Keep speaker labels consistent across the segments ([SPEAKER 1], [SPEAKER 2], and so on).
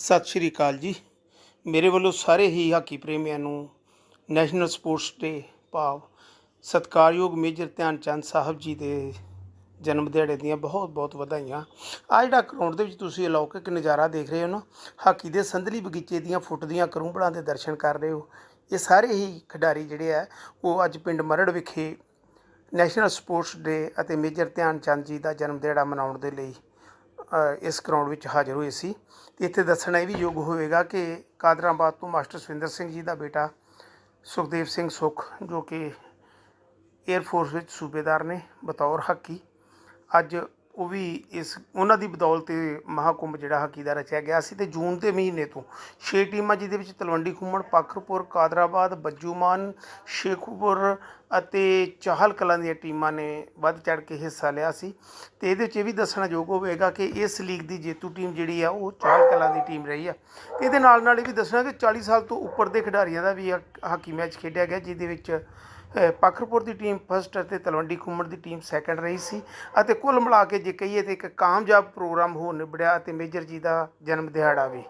[SPEAKER 1] ਸਤਿ ਸ਼੍ਰੀ ਅਕਾਲ ਜੀ। ਮੇਰੇ ਵੱਲੋਂ ਸਾਰੇ ਹੀ ਹਾਕੀ ਪ੍ਰੇਮੀਆਂ ਨੂੰ ਨੈਸ਼ਨਲ ਸਪੋਰਟਸ ਡੇ ਭਾਵ ਸਤਿਕਾਰਯੋਗ ਮੇਜਰ ਧਿਆਨ ਚੰਦ ਸਾਹਿਬ ਜੀ ਦੇ ਜਨਮ ਦਿਹਾੜੇ ਦੀਆਂ ਬਹੁਤ ਬਹੁਤ ਵਧਾਈਆਂ। ਆ ਜਿਹੜਾ ਗਰਾਊਂਡ ਦੇ ਵਿੱਚ ਤੁਸੀਂ ਅਲੌਕਿਕ ਨਜ਼ਾਰਾ ਦੇਖ ਰਹੇ ਹੋ ਨਾ, ਹਾਕੀ ਦੇ ਸੰਧਲੀ ਬਗੀਚੇ ਦੀਆਂ ਫੁੱਟਦੀਆਂ ਕਰੂੰਬੜਾਂ ਦੇ ਦਰਸ਼ਨ ਕਰ ਰਹੇ ਹੋ। ਇਹ ਸਾਰੇ ਹੀ ਖਿਡਾਰੀ ਜਿਹੜੇ ਆ, ਉਹ ਅੱਜ ਪਿੰਡ ਮਰੜ ਵਿਖੇ ਨੈਸ਼ਨਲ ਸਪੋਰਟਸ ਡੇ ਅਤੇ ਮੇਜਰ ਧਿਆਨ ਚੰਦ ਜੀ ਦਾ ਜਨਮ ਦਿਹਾੜਾ ਮਨਾਉਣ ਦੇ ਲਈ ਇਸ ਗਰਾਊਂਡ ਵਿੱਚ ਹਾਜ਼ਰ ਹੋਏ ਸੀ। ਤੇ ਇੱਥੇ ਦੱਸਣਾ ਇਹ ਵੀ ਯੋਗ ਹੋਵੇਗਾ ਕਿ ਕਾਦਰਾਬਾਦ ਤੋਂ ਮਾਸਟਰ ਸਵਿੰਦਰ ਸਿੰਘ ਜੀ ਦਾ ਬੇਟਾ ਸੁਖਦੇਵ ਸਿੰਘ ਸੁਖ, ਜੋ ਕਿ 에ਅਰ ਫੋਰਸ ਵਿੱਚ ਸੂਬੇਦਾਰ ਨੇ, ਬਤੌਰ ਹਾਕੀ। ਅੱਜ ਉਹ ਵੀ ਇਸ, ਉਹਨਾਂ ਦੀ ਬਦੌਲਤ ਇਹ ਮਹਾਕੁੰਭ ਜਿਹੜਾ ਹਾਕੀ ਦਾ ਰਚਿਆ ਗਿਆ ਸੀ ਤੇ ਜੂਨ ਦੇ ਮਹੀਨੇ ਤੋਂ 6 ਟੀਮਾਂ ਜਿਹਦੇ ਵਿੱਚ ਤਲਵੰਡੀ ਖੁੰਮਣ, ਪਾਖਰਪੁਰ, ਕਾਦਰਾਬਾਦ, ਬੱਜੂਮਾਨ, ਸ਼ੇਖੂਪੁਰ ਅਤੇ ਚਾਹਲ ਕਲਾਂ ਦੀਆਂ ਟੀਮਾਂ ਨੇ ਵੱਧ ਚੜ ਕੇ ਹਿੱਸਾ ਲਿਆ ਸੀ। ਤੇ ਇਹਦੇ 'ਚ ਇਹ ਵੀ ਦੱਸਣਾ ਯੋਗ ਹੋਵੇਗਾ ਕਿ ਇਸ ਲੀਗ ਦੀ ਜੇਤੂ ਟੀਮ ਜਿਹੜੀ ਆ, ਉਹ ਚਾਹਲ ਕਲਾਂ ਦੀ ਟੀਮ ਰਹੀ ਆ। ਇਹਦੇ ਨਾਲ ਨਾਲ ਇਹ ਵੀ ਦੱਸਣਾ ਕਿ 40 ਸਾਲ ਤੋਂ ਉੱਪਰ ਦੇ ਖਿਡਾਰੀਆਂ ਦਾ ਵੀ ਹਾ- ਹਾਕੀ ਮੈਚ ਖੇਡਿਆ ਗਿਆ, ਜਿਹਦੇ ਵਿੱਚ ਪਖਰਪੁਰ ਦੀ ਟੀਮ ਫਸਟ ਅਤੇ ਤਲਵੰਡੀ ਖੁੰਮਣ ਦੀ ਟੀਮ ਸੈਕੰਡ ਰਹੀ ਸੀ ਅਤੇ ਕੁੱਲ ਮਿਲਾ ਕੇ ਜੇ ਕਹੀਏ ਤੇ ਇੱਕ ਕਾਮਯਾਬ ਪ੍ਰੋਗਰਾਮ ਹੋ ਨਿਬੜਿਆ ਅਤੇ ਮੇਜਰ ਜੀ ਦਾ ਜਨਮ ਦਿਹਾੜਾ ਵੀ।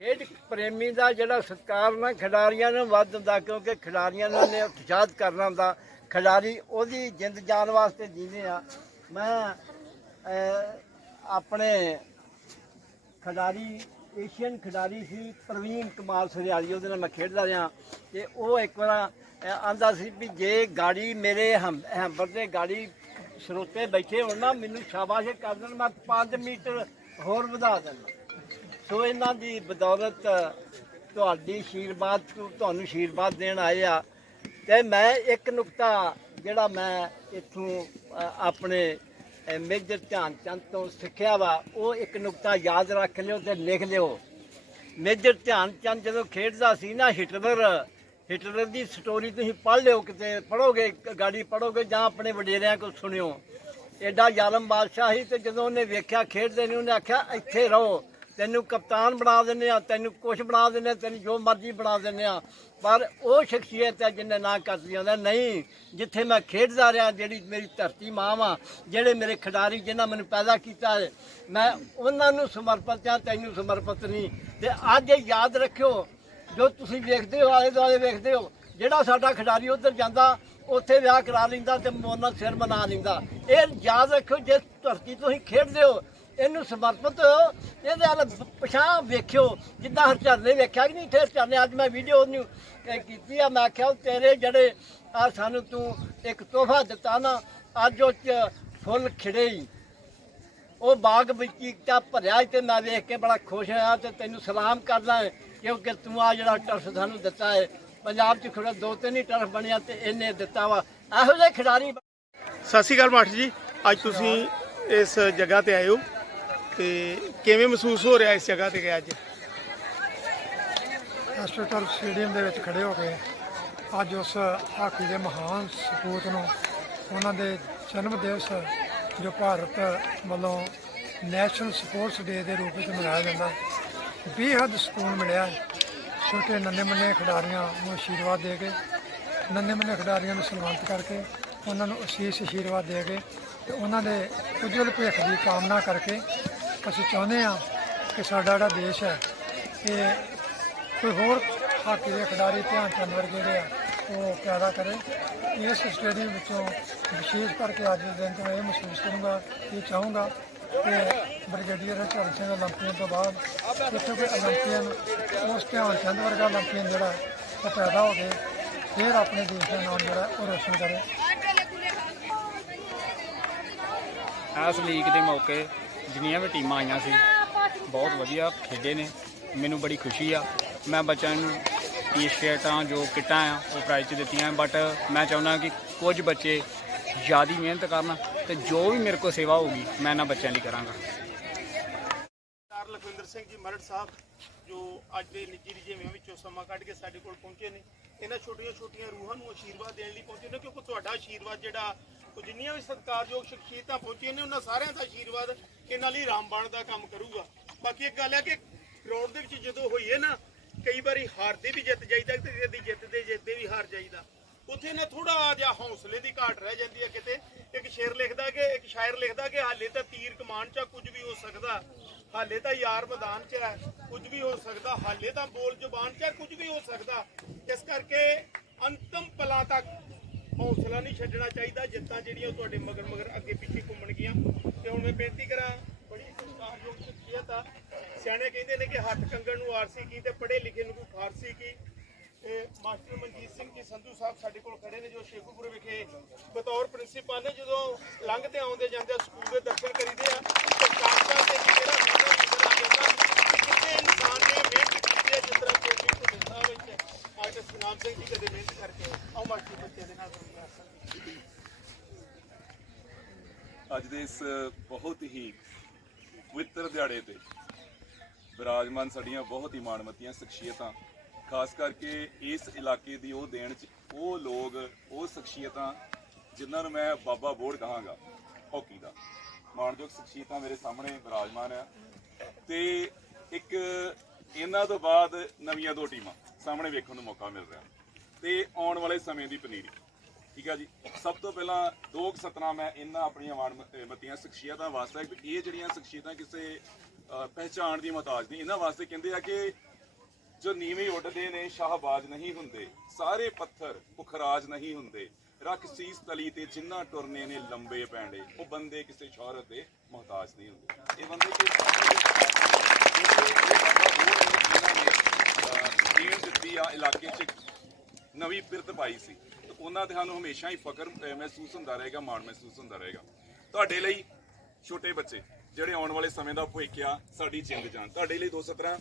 [SPEAKER 2] ਖੇਡ ਪ੍ਰੇਮੀ ਦਾ ਜਿਹੜਾ ਸਤਿਕਾਰ ਨਾ, ਖਿਡਾਰੀਆਂ ਨੂੰ ਵੱਧ ਹੁੰਦਾ ਕਿਉਂਕਿ ਖਿਡਾਰੀਆਂ ਨੂੰ ਨੇ ਉਤਸ਼ਾਹਤ ਕਰਨਾ ਹੁੰਦਾ। ਖਿਡਾਰੀ ਉਹਦੀ ਜਿੰਦ ਜਾਨ ਵਾਸਤੇ ਜੀਂਦੇ ਆ। ਮੈਂ ਆਪਣੇ ਖਿਡਾਰੀ ਏਸ਼ੀਅਨ ਖਿਡਾਰੀ ਸੀ, ਪ੍ਰਵੀਨ ਕੁਮਾਰ ਸਰਿਆਲੀ, ਉਹਦੇ ਨਾਲ ਮੈਂ ਖੇਡਦਾ ਰਿਹਾ। ਤੇ ਉਹ ਇੱਕ ਵਾਰ ਆਂਦਾ ਸੀ ਵੀ ਜੇ ਗਾੜੀ ਮੇਰੇ ਹਮ, ਹੈਂਬਰ ਤੇ ਗਾੜੀ ਸਰੋਤੇ ਬੈਠੇ ਹੋਣ ਨਾ, ਮੈਨੂੰ ਸ਼ਾਬਾਸ਼ ਕਰ ਦੇਣ, ਮੈਂ 5 ਮੀਟਰ ਹੋਰ ਵਧਾ ਦੇਣਾ। ਸੋ ਇਹਨਾਂ ਦੀ ਬਦੌਲਤ ਤੁਹਾਡੀ ਆਸ਼ੀਰਵਾਦ ਤੋਂ- ਤੁਹਾਨੂੰ ਆਸ਼ੀਰਵਾਦ ਦੇਣ ਆਏ ਆ। ਤੇ ਮੈਂ ਇੱਕ ਨੁਕਤਾ ਜਿਹੜਾ ਮੈਂ ਇੱਥੋਂ ਆਪਣੇ ਮੇਜਰ ਧਿਆਨ ਚੰਦ ਤੋਂ ਸਿੱਖਿਆ ਵਾ, ਉਹ ਇੱਕ ਨੁਕਤਾ ਯਾਦ ਰੱਖ ਲਿਓ ਤੇ ਲਿਖ ਲਿਓ। ਮੇਜਰ ਧਿਆਨ ਚੰਦ ਜਦੋਂ ਖੇਡਦਾ ਸੀ ਨਾ, ਹਿਟਲਰ ਹਿਟਲਰ ਦੀ ਸਟੋਰੀ ਤੁਸੀਂ ਪੜ੍ਹ ਲਿਓ ਕਿਤੇ ਪੜੋਗੇ ਗਾੜੀ ਪੜੋਗੇ ਜਾਂ ਆਪਣੇ ਵਡੇਰਿਆਂ ਕੋਲ ਸੁਣਿਓ। ਐਡਾ ਜ਼ਾਲਮ ਬਾਦਸ਼ਾਹ ਸੀ ਤੇ ਜਦੋਂ ਉਹਨੇ ਵੇਖਿਆ, ਖੇਡਦੇ ਨੇ, ਉਹਨੇ ਆਖਿਆ, ਇੱਥੇ ਰਹੋ, ਤੈਨੂੰ ਕਪਤਾਨ ਬਣਾ ਦਿੰਦੇ ਆ ਤੈਨੂੰ ਕੁਛ ਬਣਾ ਦਿੰਦੇ ਆ ਤੈਨੂੰ ਜੋ ਮਰਜ਼ੀ ਬਣਾ ਦਿੰਦੇ ਆ ਪਰ ਉਹ ਸ਼ਖਸੀਅਤ ਹੈ ਜਿਹਨੇ ਨਾ ਕਰਦੀ ਜਾਂਦਾ ਨਹੀਂ, ਜਿੱਥੇ ਮੈਂ ਖੇਡਦਾ ਰਿਹਾ, ਜਿਹੜੀ ਮੇਰੀ ਧਰਤੀ ਮਾਂ ਵਾ, ਜਿਹੜੇ ਮੇਰੇ ਖਿਡਾਰੀ ਜਿਨ੍ਹਾਂ ਮੈਨੂੰ ਪੈਦਾ ਕੀਤਾ ਹੈ, ਮੈਂ ਉਹਨਾਂ ਨੂੰ ਸਮਰਪਿਤ ਆ ਤੈਨੂੰ ਸਮਰਪਿਤ ਨਹੀਂ। ਤੇ ਅੱਜ ਯਾਦ ਰੱਖਿਓ ਜੋ ਤੁਸੀਂ ਵੇਖਦੇ ਹੋ, ਆਲੇ ਦੁਆਲੇ ਵੇਖਦੇ ਹੋ, ਜਿਹੜਾ ਸਾਡਾ ਖਿਡਾਰੀ ਉੱਧਰ ਜਾਂਦਾ, ਉੱਥੇ ਵਿਆਹ ਕਰਾ ਲੈਂਦਾ ਤੇ ਉਹਨਾਂ ਸਿਰ ਮਨਾ ਲੈਂਦਾ। ਇਹ ਯਾਦ ਰੱਖਿਓ, ਜਿਸ ਧਰਤੀ ਤੁਸੀਂ ਖੇਡਦੇ ਹੋ, ਇਹਨੂੰ ਸਮਰਪਿਤ ਹੋ ਇਹਦੇ ਨਾਲ ਪਛਾਣ ਵੇਖਿਓ। ਜਿੱਦਾਂ ਹਰਚਰਨੇ ਵੇਖਿਆ ਕਿ ਨਹੀਂ ਠੇਰ ਚਰਨੇ ਅੱਜ ਮੈਂ ਵੀਡੀਓ ਨੂੰ ਕੀਤੀ ਆ, ਮੈਂ ਆਖਿਆ, ਉਹ ਤੇਰੇ ਜਿਹੜੇ ਆ ਸਾਨੂੰ ਤੂੰ ਇੱਕ ਤੋਹਫਾ ਦਿੱਤਾ ਨਾ, ਅੱਜ ਉਹ ਚ ਫੁੱਲ ਖਿੜੇ ਉਹ ਬਾਗ ਵਿੱਚ ਬਗੀਚਾ ਭਰਿਆ ਸੀ ਤੇ ਮੈਂ ਵੇਖ ਕੇ ਬੜਾ ਖੁਸ਼ ਹੋਇਆ ਤੇ ਤੈਨੂੰ ਸਲਾਮ ਕਰਦਾ ਕਿਉਂਕਿ ਤੂੰ ਆ ਜਿਹੜਾ ਟਰਫ ਸਾਨੂੰ ਦਿੱਤਾ ਹੈ। ਪੰਜਾਬ 'ਚ ਖੜਾ ਦੋ ਤਿੰਨ ਹੀ ਟਰਫ ਬਣਿਆ ਤੇ ਇਹਨੇ ਦਿੱਤਾ ਵਾ। ਇਹੋ ਜਿਹੇ ਖਿਡਾਰੀ
[SPEAKER 1] ਸਤਿ ਸ਼੍ਰੀ ਅਕਾਲ ਮਾਸਟਰ ਜੀ। ਅੱਜ ਤੁਸੀਂ ਇਸ ਜਗ੍ਹਾ ਤੇ ਆਏ ਹੋ ਤੇ ਕਿਵੇਂ ਮਹਿਸੂਸ ਹੋ ਰਿਹਾ ਇਸ ਜਗ੍ਹਾ ਤੇ ਕਿ ਅੱਜ?
[SPEAKER 3] ਐਸਟਰਟਲ ਸਟੇਡੀਅਮ ਦੇ ਵਿੱਚ ਖੜੇ ਹੋ ਕੇ ਅੱਜ ਉਸ ਹਾਕੀ ਦੇ ਮਹਾਨ ਸਪੂਤ ਨੂੰ ਉਹਨਾਂ ਦੇ ਜਨਮ ਦਿਵਸ ਜੋ ਭਾਰਤ ਵੱਲੋਂ ਨੈਸ਼ਨਲ ਸਪੋਰਟਸ ਡੇ ਦੇ ਰੂਪ ਵਿੱਚ ਮਨਾਇਆ ਜਾਂਦਾ। ਬੇਹੱਦ ਸਕੂਨ ਮਿਲਿਆ। ਛੋਟੇ ਨੰਨੇ ਮੰਨੇ ਖਿਡਾਰੀਆਂ ਨੂੰ ਆਸ਼ੀਰਵਾਦ ਦੇ ਕੇ, ਨੰਨੇ ਮੰਨੇ ਖਿਡਾਰੀਆਂ ਨੂੰ ਸਨਮਾਨਿਤ ਕਰਕੇ ਉਹਨਾਂ ਨੂੰ ਅਸੀਸ ਆਸ਼ੀਰਵਾਦ ਦੇ ਕੇ ਤੇ ਉਹਨਾਂ ਦੇ ਉਜਵਲ ਭਵਿੱਖ ਦੀ ਕਾਮਨਾ ਕਰਕੇ ਅਸੀਂ ਚਾਹੁੰਦੇ ਹਾਂ ਕਿ ਸਾਡਾ ਜਿਹੜਾ ਦੇਸ਼ ਹੈ, ਇਹ ਕੋਈ ਹੋਰ ਹਾਕੀ ਦੇ ਖਿਡਾਰੀ ਧਿਆਨ ਚੰਦ ਵਰਗੇ ਜਿਹੜੇ ਆ, ਉਹ ਪੈਦਾ ਕਰੇ। ਇਸ ਸਟੇਡੀਅਮ ਵਿੱਚੋਂ ਵਿਸ਼ੇਸ਼ ਕਰਕੇ ਅੱਜ ਦੇ ਦਿਨ ਤੋਂ ਇਹ ਮਹਿਸੂਸ ਕਰੂੰਗਾ, ਇਹ ਚਾਹੂੰਗਾ ਕਿ ਬ੍ਰਿਗੇਡੀਅਰ ਹਰਚਰਨ ਸਿੰਘ 올림픽 ਤੋਂ ਬਾਅਦ ਇੱਥੇ ਕੋਈ 올림픽 ਉਸ ਧਿਆਨ ਚੰਦ ਵਰਗਾ 올림픽 ਜਿਹੜਾ ਉਹ ਪੈਦਾ ਹੋ ਕੇ ਫਿਰ ਆਪਣੇ ਦੇਸ਼ ਦਾ ਨਾਮ ਜਿਹੜਾ ਉਹ ਰੋਸ਼ਨ ਕਰੇ
[SPEAKER 4] ਇਸ ਲੀਗ ਦੇ ਮੌਕੇ ਜਿੰਨੀਆਂ ਵੀ ਟੀਮਾਂ ਆਈਆਂ ਸੀ ਬਹੁਤ ਵਧੀਆ ਖੇਡੇ ਨੇ ਮੈਨੂੰ ਬੜੀ ਖੁਸ਼ੀ ਆ ਮੈਂ ਬੱਚਿਆਂ ਨੂੰ ਟੀ-ਸ਼ਰਟਾਂ ਜੋ ਕਿੱਟਾਂ ਆ ਉਹ ਪ੍ਰਾਈਜ਼ 'ਚ ਦਿੱਤੀਆਂ ਬਟ ਮੈਂ ਚਾਹੁੰਦਾ ਕਿ ਕੁਝ ਬੱਚੇ ਜ਼ਿਆਦਾ ਮਿਹਨਤ ਕਰਨ ਤੇ ਜੋ ਵੀ ਮੇਰੇ ਕੋਲ ਸੇਵਾ ਹੋਊਗੀ ਮੈਂ ਇਹਨਾਂ ਬੱਚਿਆਂ ਲਈ ਕਰਾਂਗਾ
[SPEAKER 1] ਸਰਦਾਰ ਲਖਵਿੰਦਰ ਸਿੰਘ ਜੀ ਮਰੜ ਸਾਹਿਬ, ਜੋ ਅੱਜ ਦੇ ਨਿੱਜੀ ਰਜੇਵਿਆਂ ਵਿੱਚੋਂ ਸਮਾਂ ਕੱਢ ਕੇ ਸਾਡੇ ਕੋਲ ਪਹੁੰਚੇ ਨੇ, ਇਹਨਾਂ ਛੋਟੀਆਂ ਛੋਟੀਆਂ ਰੂਹਾਂ ਨੂੰ ਆਸ਼ੀਰਵਾਦ ਦੇਣ ਲਈ ਪਹੁੰਚੇ ਨੇ, ਕਿਉਂਕਿ ਤੁਹਾਡਾ ਆਸ਼ੀਰਵਾਦ ਜਿਹੜਾ, ਉਹ ਜਿੰਨੀਆਂ ਵੀ ਸਤਿਕਾਰਯੋਗ ਸ਼ਖਸੀਅਤਾਂ ਪਹੁੰਚੀਆਂ ਨੇ, ਉਹਨਾਂ ਸਾਰਿਆਂ ਦਾ ਆਸ਼ੀਰਵਾਦ ਇਹਨਾਂ ਲਈ ਰਾਮਬਾਣ ਦਾ ਕੰਮ ਕਰੂਗਾ। ਬਾਕੀ ਇੱਕ ਗੱਲ ਹੈ ਕਿ ਗਰਾਊਂਡ ਦੇ ਵਿੱਚ ਜਦੋਂ ਹੋਈ ਹੈ ਨਾ, ਕਈ ਵਾਰੀ ਹਾਰਦੇ ਵੀ ਜਿੱਤ ਜਾਈਦਾ, ਤੇ ਕਦੀ ਜਿੱਤਦੇ ਜਿੱਤਦੇ ਵੀ ਹਾਰ ਜਾਈਦਾ। ਉੱਥੇ ਨਾ ਥੋੜਾ ਜਿਹਾ ਹੌਸਲੇ ਦੀ ਘਾਟ ਰਹਿ ਜਾਂਦੀ ਹੈ ਕਿਤੇ। ਇੱਕ ਸ਼ੇਰ ਲਿਖਦਾ ਕਿ, ਇੱਕ ਸ਼ਾਇਰ ਲਿਖਦਾ ਕਿ ਹਾਲੇ ਤਾਂ ਤੀਰ ਕਮਾਨ ਚਾ ਕੁਝ ਵੀ ਹੋ ਸਕਦਾ। ਹਾਲੇ ਤਾਂ ਯਾਰ ਮੈਦਾਨ 'ਚ ਹੈ, ਕੁਝ ਵੀ ਹੋ ਸਕਦਾ, ਹਾਲੇ ਤਾਂ ਬੋਲ ਜ਼ੁਬਾਨ 'ਚ ਹੈ, ਕੁਝ ਵੀ ਹੋ ਸਕਦਾ। ਇਸ ਕਰਕੇ ਅੰਤਮ ਪਲਾਂ ਤੱਕ ਹੌਸਲਾ ਨਹੀਂ ਛੱਡਣਾ ਚਾਹੀਦਾ, ਜਿੱਤਾਂ ਜਿਹੜੀਆਂ ਤੁਹਾਡੇ ਮਗਰ ਮਗਰ ਅੱਗੇ ਪਿੱਛੇ ਘੁੰਮਣਗੀਆਂ ਤੇ ਹੁਣ ਮੈਂ ਬੇਨਤੀ ਕਰਾਂ, ਬੜੀ ਸਤਿਕਾਰਯੋਗ ਸ਼ਖਸੀਅਤ ਆ। ਸਿਆਣੇ ਕਹਿੰਦੇ ਨੇ ਕਿ ਹੱਥ ਕੰਗਣ ਨੂੰ ਆਰਸੀ ਕੀ ਤੇ ਪੜ੍ਹੇ ਲਿਖੇ ਨੂੰ ਕੋਈ ਫਾਰਸੀ ਕੀ। ਤੇ ਮਾਸਟਰ ਮਨਜੀਤ ਸਿੰਘ ਜੀ ਸੰਧੂ ਸਾਹਿਬ ਸਾਡੇ ਕੋਲ ਖੜੇ ਨੇ, ਜੋ ਸ਼ੇਖੂਪੁਰ ਵਿਖੇ ਬਤੌਰ ਪ੍ਰਿੰਸੀਪਲ ਨੇ, ਜਦੋਂ ਲੰਘਦੇ ਆਉਂਦੇ ਜਾਂਦੇ ਆ, ਸਕੂਲ ਦੇ ਦਰਸ਼ਨ ਕਰੀਦੇ ਆ, ਤੇ ਕਾਂਸਾ ਤੇ ਜਿਹੜਾ ਸਾਡਾ ਲੀਡਰ ਆ ਜਾਂਦਾ ਕਿ ਕਿਸੇ ਇਨਸਾਨ ਨੇ ਮਿਹਨਤ ਕੀਤੀ ਹੈ ਜਿਸ ਤਰ੍ਹਾਂ ਕੋਟੀ ਭੁੱਲ ਸਾਹਿਬ ਵਿੱਚ ਆਰਟਿਸਟ ਗੁਨਾਮ ਸਿੰਘ ਜੀ ਕਦੇ ਮਿਹਨਤ ਕਰਕੇ ਆਓ ਮਾਸਟਰ ਬੱਚੇ ਦੇ ਨਾਲ ਤੁਹਾਨੂੰ
[SPEAKER 5] ਅੱਜ ਦੇ ਇਸ ਬਹੁਤ ਹੀ ਪਵਿੱਤਰ ਦਿਹਾੜੇ ਤੇ ਵਿਰਾਜਮਾਨ ਸਾਡੀਆਂ ਬਹੁਤ ਹੀ ਮਾਣਮਤੀਆਂ ਸ਼ਖਸੀਅਤਾਂ, ਖਾਸ ਕਰਕੇ ਇਸ ਇਲਾਕੇ ਦੀ ਉਹ ਦੇਣ ਚ ਉਹ ਲੋਕ, ਉਹ ਸ਼ਖਸੀਅਤਾਂ ਜਿਨ੍ਹਾਂ ਨੂੰ ਮੈਂ ਬਾਬਾ ਬੋੜ ਕਹਾਂਗਾ, ਹਾਕੀ ਦਾ। ਮਾਣਯੋਗ ਸ਼ਖਸੀਅਤਾਂ ਮੇਰੇ ਸਾਹਮਣੇ ਵਿਰਾਜਮਾਨ ਆ ਤੇ ਇੱਕ ਇਹਨਾਂ ਤੋਂ ਬਾਅਦ ਨਵੀਆਂ ਦੋ ਟੀਮਾਂ ਸਾਹਮਣੇ ਵੇਖਣ ਨੂੰ ਮੌਕਾ ਮਿਲ ਰਿਹਾ ਤੇ ਆਉਣ ਵਾਲੇ ਸਮੇਂ ਦੀ ਪਨੀਰੀ। ਠੀਕ ਆ ਜੀ ਸਭ ਤੋਂ ਪਹਿਲਾਂ ਦੋ ਕੁ ਸਤਨਾ ਮੈਂ ਇਹਨਾਂ ਆਪਣੀਆਂ ਮਾਣਮੱਤੀਆਂ ਸ਼ਖਸੀਅਤਾਂ ਵਾਸਤੇ ਇਹ ਜਿਹੜੀਆਂ ਸ਼ਖਸੀਅਤਾਂ ਕਿਸੇ ਅਹ, ਪਹਿਚਾਣ ਦੀ ਮਹਤਾਜ ਨਹੀਂ ਇਹਨਾਂ ਵਾਸਤੇ ਕਹਿੰਦੇ ਆ ਕਿ ਜੋ ਨੀਵੇਂ ਉੱਡਦੇ ਨੇ ਸ਼ਾਹਬਾਜ਼ ਨਹੀਂ ਹੁੰਦੇ ਸਾਰੇ ਪੱਥਰ ਪੁਖਰਾਜ ਨਹੀਂ ਹੁੰਦੇ ਰੱਖ ਸੀਸ ਤਲੀ ਤੇ ਜਿੰਨਾ ਟੁਰਨੇ ਨੇ ਲੰਬੇ ਪੈਂਡੇ ਉਹ ਬੰਦੇ ਕਿਸੇ ਸ਼ੌਹਰਤ ਦੇ ਮੁਹਤਾਜ ਨਹੀਂ ਹੁੰਦੇ ਇਹ ਬੰਦੇ ਕਿ ਇਹਨਾਂ ਦਿੱਤੀ ਆ ਇਲਾਕੇ 'ਚ ਨਵੀਂ ਪਿਰਤ ਪਾਈ ਸੀ ਉਹਨਾਂ ਤੇ ਸਾਨੂੰ ਹਮੇਸ਼ਾ ਹੀ ਫਕਰ ਮਹਿਸੂਸ ਹੁੰਦਾ ਰਹੇਗਾ, ਮਾਣ ਮਹਿਸੂਸ ਹੁੰਦਾ ਰਹੇਗਾ। ਤੁਹਾਡੇ ਲਈ ਛੋਟੇ ਬੱਚੇ, ਜਿਹੜੇ ਆਉਣ ਵਾਲੇ ਸਮੇਂ ਦਾ ਭਵਿੱਖ ਆ ਸਾਡੀ ਜਿੰਦ ਜਾਨ ਤੁਹਾਡੇ ਲਈ ਦੋ ਤਰ੍ਹਾਂ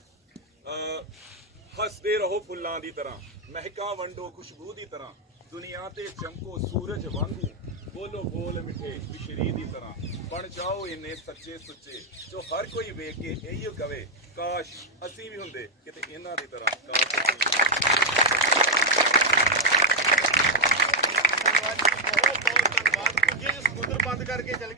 [SPEAKER 5] ਹੱਸਦੇ ਰਹੋ ਫੁੱਲਾਂ ਦੀ ਤਰ੍ਹਾਂ, ਮਹਿਕਾਂ ਵੰਡੋ ਖੁਸ਼ਬੂ ਦੀ ਤਰ੍ਹਾਂ, ਦੁਨੀਆ ਤੇ ਚਮਕੋ ਸੂਰਜ ਵਾਂਗੂ, ਬੋਲੋ ਬੋਲ ਮਿੱਠੇ ਮਿਸ਼ਰੀ ਦੀ ਤਰ੍ਹਾਂ। ਬਣ ਜਾਓ ਇੰਨੇ ਸੱਚੇ ਸੁੱਚੇ, ਜੋ ਹਰ ਕੋਈ ਵੇਖ ਕੇ ਇਹੀਓ ਕਵੇ, ਕਾਸ਼ ਅਸੀਂ ਵੀ ਹੁੰਦੇ ਕਿਤੇ ਇਹਨਾਂ ਦੀ ਤਰ੍ਹਾਂ, ਕਾਸ਼ ਅਸੀਂ ਵੀ
[SPEAKER 1] ਧੰਨਵਾਦ ਜੀ ਬਹੁਤ ਬਹੁਤ ਧੰਨਵਾਦ ਕੁਝ ਸਮੁੰਦਰ ਬੰਦ ਕਰਕੇ ਚਲ ਗਏ